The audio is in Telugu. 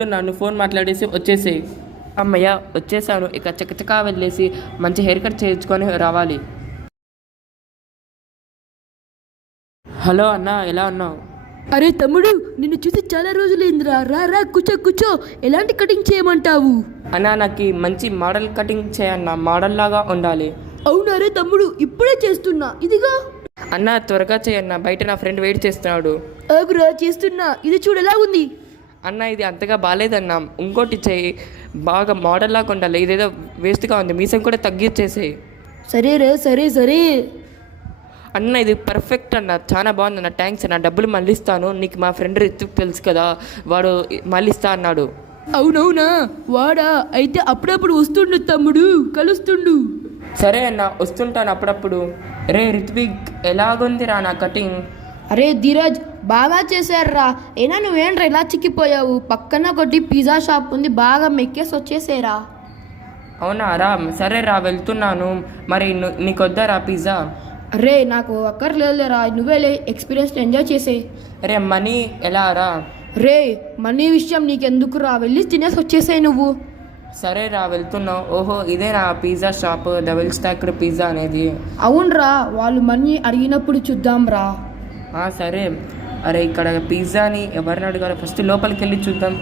నన్ను ఫోన్ మాట్లాడేసి వచ్చేసేయి. అమ్మయ్య వచ్చేసాను. ఇక చకచకా వెళ్ళేసి మంచి హెయిర్ కట్ చేయించుకొని రావాలి. హలో అన్న, ఎలా ఉన్నావు? అరే తమ్ముడు, నిన్ను చూసి చాలా రోజులైందిరా. రా రా, కూర్చో కూర్చో. ఎలాంటి కటింగ్ చేయమంటావు? అన్న, నాకు మంచి మోడల్ కటింగ్ చేయన్న, మోడల్ లాగా ఉండాలి. అవునా రే తమ్ముడు, ఇప్పుడే చేస్తున్నా. ఇదిగా అన్న, త్వరగా చేయన్న, బయట నా ఫ్రెండ్ వెయిట్ చేస్తున్నాడు. ఆగురా, చేస్తున్నా. ఇది చూడు ఎలా ఉంది. అన్న, ఇది అంతగా బాగాలేదన్న, ఇంకోటి చేయి. బాగా మోడల్ లాగా ఉండాలి. ఇదేదో వేస్ట్గా ఉంది. మీసం కూడా తగ్గించేసేయి. సరే రే, సరే సరే. అన్న, ఇది పర్ఫెక్ట్ అన్న, చాలా బాగుంది అన్న. థ్యాంక్స్ అన్న. డబ్బులు మళ్ళీ ఇస్తాను. నీకు మా ఫ్రెండ్ రితుక్ తెలుసు కదా, వాడు మళ్ళీ ఇస్తా అన్నాడు. అవునవునా, వాడా? అయితే అప్పుడప్పుడు వస్తుండు తమ్ముడు, కలుస్తుండు. సరే అన్న, వస్తుంటాను అప్పుడప్పుడు. రే రిత్విక్, ఎలాగుందిరా నా కటింగ్? అరే ధీరజ్, బాగా చేశారురా. అయినా నువ్వేంట్రా ఇలా చిక్కిపోయావు? పక్కన ఒకటి పిజ్జా షాప్ ఉంది, బాగా మెక్కేసి వచ్చేసేరా. అవునా రా, సరే రా, వెళ్తున్నాను. మరి నీకొద్దారా పిజ్జా? అరే నాకు అక్కర్లేదురా, నువ్వేలే, ఎక్స్పీరియన్స్ ఎంజాయ్ చేసే. రే మనీ ఎలా రా? రే మనీ విషయం నీకెందుకురా, వెళ్ళి తినేసి వచ్చేసాయి నువ్వు. సరే రా, వెళ్తున్నావు. ఓహో, ఇదే నా pizza shop, double stacked pizza అనేది. అవునరా, వాళ్ళు మనీ అడిగినప్పుడు చూద్దాంరా. సరే. అరే ఇక్కడ పిజ్జాని ఎవరిని అడగాలి? ఫస్ట్ లోపలికి వెళ్ళి చూద్దాం.